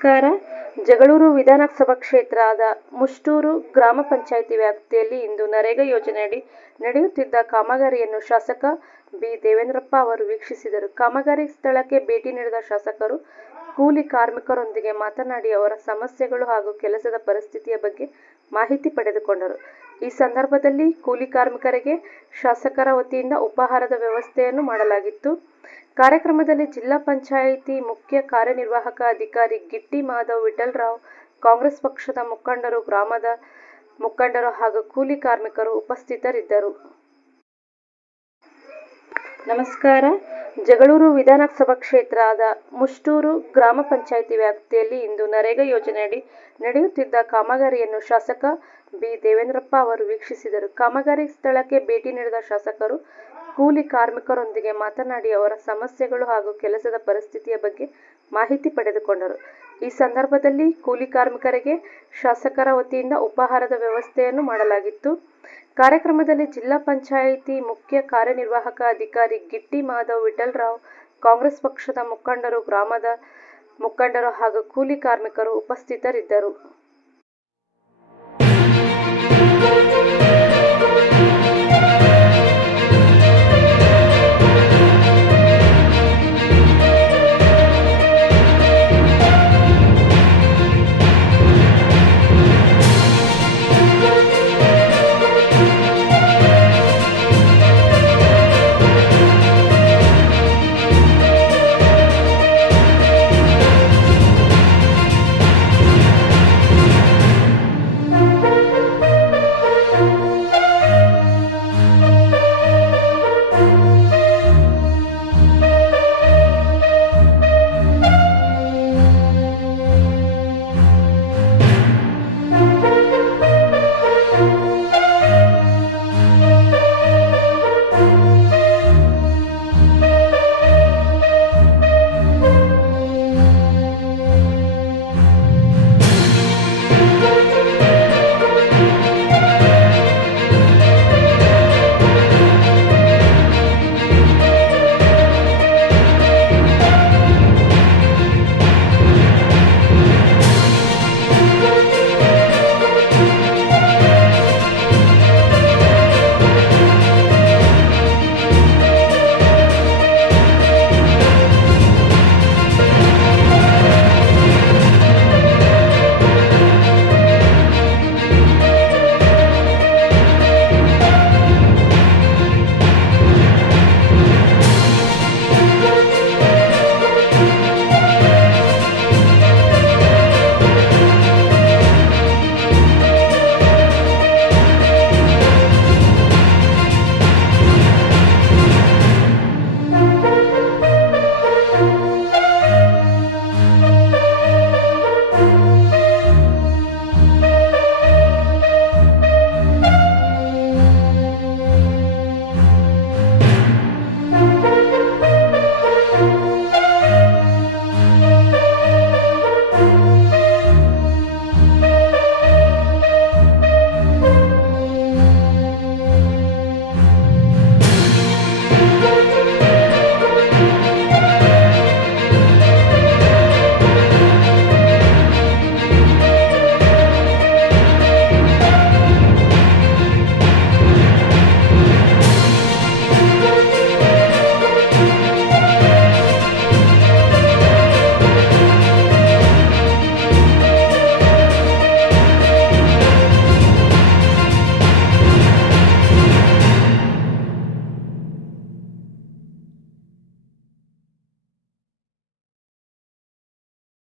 ನಮಸ್ಕಾರ. ಜಗಳೂರು ವಿಧಾನಸಭಾ ಕ್ಷೇತ್ರದ ಮುಷ್ಟೂರು ಗ್ರಾಮ ಪಂಚಾಯಿತಿ ವ್ಯಾಪ್ತಿಯಲ್ಲಿ ಇಂದು ನರೇಗಾ ಯೋಜನೆಯಡಿ ನಡೆಯುತ್ತಿದ್ದ ಕಾಮಗಾರಿಯನ್ನು ಶಾಸಕ ಬಿ. ದೇವೇಂದ್ರಪ್ಪ ಅವರು ವೀಕ್ಷಿಸಿದರು. ಕಾಮಗಾರಿ ಸ್ಥಳಕ್ಕೆ ಭೇಟಿ ನೀಡಿದ ಶಾಸಕರು ಕೂಲಿ ಕಾರ್ಮಿಕರೊಂದಿಗೆ ಮಾತನಾಡಿ ಅವರ ಸಮಸ್ಯೆಗಳು ಹಾಗೂ ಕೆಲಸದ ಪರಿಸ್ಥಿತಿಯ ಬಗ್ಗೆ ಮಾಹಿತಿ ಪಡೆದುಕೊಂಡರು. ಈ ಸಂದರ್ಭದಲ್ಲಿ ಕೂಲಿ ಕಾರ್ಮಿಕರಿಗೆ ಶಾಸಕರ ವತಿಯಿಂದ ಉಪಹಾರದ ವ್ಯವಸ್ಥೆಯನ್ನು ಮಾಡಲಾಗಿತ್ತು. ಕಾರ್ಯಕ್ರಮದಲ್ಲಿ ಜಿಲ್ಲಾ ಪಂಚಾಯಿತಿ ಮುಖ್ಯ ಕಾರ್ಯನಿರ್ವಾಹಕ ಅಧಿಕಾರಿ ಗಿಟ್ಟಿ ಮಾಧವ್ ವಿಠಲರಾವ್, ಕಾಂಗ್ರೆಸ್ ಪಕ್ಷದ ಮುಖಂಡರು, ಗ್ರಾಮದ ಮುಖಂಡರು ಹಾಗೂ ಕೂಲಿ ಕಾರ್ಮಿಕರು ಉಪಸ್ಥಿತರಿದ್ದರು. ನಮಸ್ಕಾರ. ಜಗಳೂರು ವಿಧಾನಸಭಾ ಕ್ಷೇತ್ರದ ಮುಷ್ಟೂರು ಗ್ರಾಮ ಪಂಚಾಯಿತಿ ವ್ಯಾಪ್ತಿಯಲ್ಲಿ ಇಂದು ನರೇಗಾ ಯೋಜನೆಯಡಿ ನಡೆಯುತ್ತಿದ್ದ ಕಾಮಗಾರಿಯನ್ನು ಶಾಸಕ ಬಿ. ದೇವೇಂದ್ರಪ್ಪ ಅವರು ವೀಕ್ಷಿಸಿದರು. ಕಾಮಗಾರಿ ಸ್ಥಳಕ್ಕೆ ಭೇಟಿ ನೀಡಿದ ಶಾಸಕರು ಕೂಲಿ ಕಾರ್ಮಿಕರೊಂದಿಗೆ ಮಾತನಾಡಿ ಅವರ ಸಮಸ್ಯೆಗಳು ಹಾಗೂ ಕೆಲಸದ ಪರಿಸ್ಥಿತಿಯ ಬಗ್ಗೆ ಮಾಹಿತಿ ಪಡೆದುಕೊಂಡರು. ಈ ಸಂದರ್ಭದಲ್ಲಿ ಕೂಲಿ ಕಾರ್ಮಿಕರಿಗೆ ಶಾಸಕರ ವತಿಯಿಂದ ಉಪಹಾರದ ವ್ಯವಸ್ಥೆಯನ್ನು ಮಾಡಲಾಗಿತ್ತು. ಕಾರ್ಯಕ್ರಮದಲ್ಲಿ ಜಿಲ್ಲಾ ಪಂಚಾಯಿತಿ ಮುಖ್ಯ ಕಾರ್ಯನಿರ್ವಾಹಕ ಅಧಿಕಾರಿ ಗಿಟ್ಟಿ ಮಾಧವ್ ವಿಠಲರಾವ್, ಕಾಂಗ್ರೆಸ್ ಪಕ್ಷದ ಮುಖಂಡರು, ಗ್ರಾಮದ ಮುಖಂಡರು ಹಾಗೂ ಕೂಲಿ ಕಾರ್ಮಿಕರು ಉಪಸ್ಥಿತರಿದ್ದರು.